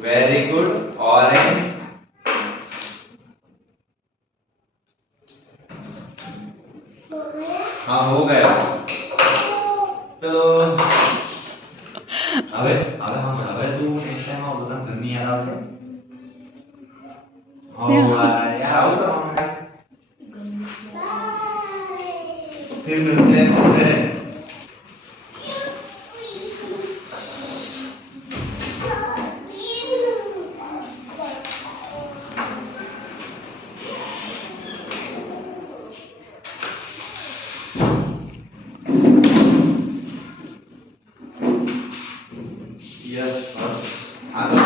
Very good orange हाँ हो गया तो હવે તું નેક્સ્ટ ટાઈમ આ બધા ઘરની યાદ આવશે હો યાર આવું કરવાનું फिर मिलते हैं फिर यस बस आगे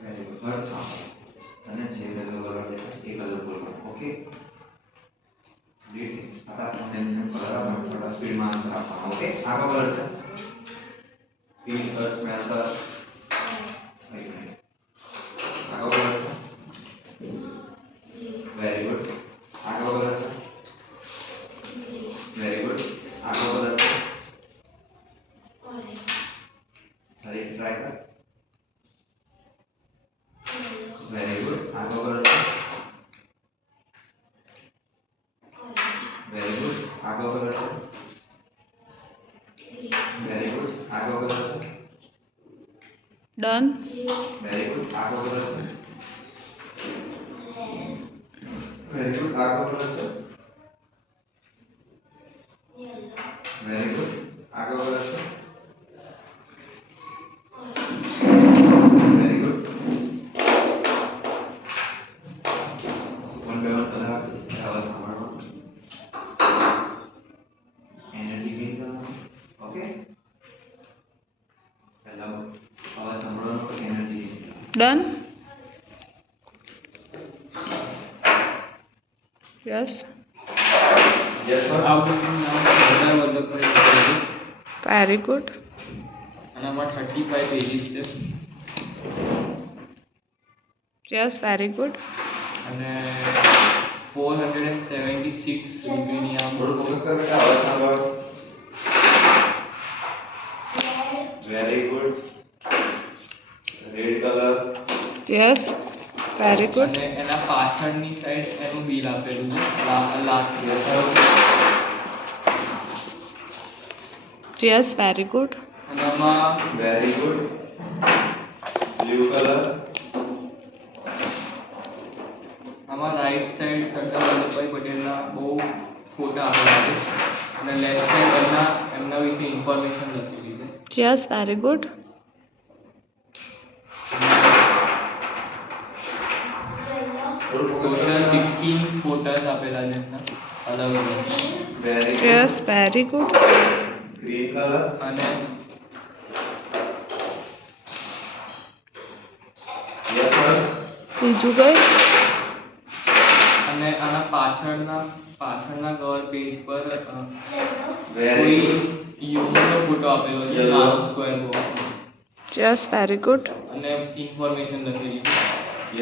वेरी गुड बस हाँ तने जे कलर कलर देता एक कलर बोलना ओके रीड इट्स फटाफट टेंशन कलर आप थोड़ा स्पीड में आंसर आपका ओके आगे कलर से फील कर स्मेल कर आगे कलर से वेरी गुड आगे कलर से वेरी गुड आगे कलर से अरे ट्राई कर वेरी गुड आगे कलर से वेरी गुड आगे कलर से वेरी गुड आगे कलर से डन वेरी गुड आगे कलर से वेरी गुड आगे कलर से वेरी गुड आगे कलर से very good one by one colour आवाज संभालो एनर्जी गेन करना ओके पहला आवाज संभालो પછી energy gain done yes yes sir આ બુકનું નામ સરદાર વલ્લભભાઈ પટેલ वेरी गुड અને આમાં 35 પેજીસ છે यस वेरी गुड અને 476 રૂપિયાની આ थोड़ा બુક फोकस कर बेटा आवाज संभालो very good red colour yes very good અને એના પાછળની સાઈડ એનું બિલ આપેલું છે last year yes very good અને આમાં वेरी गुड ब्लू कलर આમાં રાઈટ સાઈડ સરદાર વલ્લભભાઈ પટેલના બહુ ફોટા આપેલા છે અને લેફ્ટ સાઈડ એમના વિશે ઇન્ફોર્મેશન લખેલી છે यस वेरी गुड थोड़ा फोकस ટોટલ कर 16 ફોટાસ આપેલા છે એમના અલગ અલગ very good yes very good green colour અને यस सर बीजू गई અને આના પાછળના કવર પેજ પર वेरी કોઈ गुड યુનો ફોટો આપેલો છે Yellow. નાનો square box yes very good અને ઇન્ફોર્મેશન લખેલી છે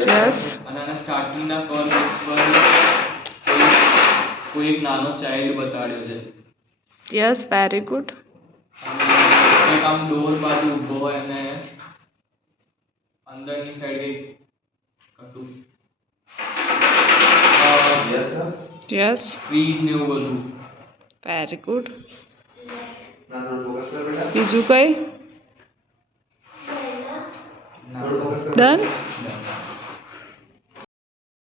यस અને આના સ્ટાર્ટિંગના કવર પેજ પર કોઈ એક નાનો ચાઇલ્ડ બતાડ્યો છે यस वेरी गुड અને એક આમ ડોર બાજુ ઊભો હોય અને અંદરની સાઈડ કંઈક હતું यस सर यस ટ્રીઝ ને એવું બધું वेरी गुड ना थोड़ा फोकस कर बेटा बीजू गई थोड़ा फोकस कर डन Done.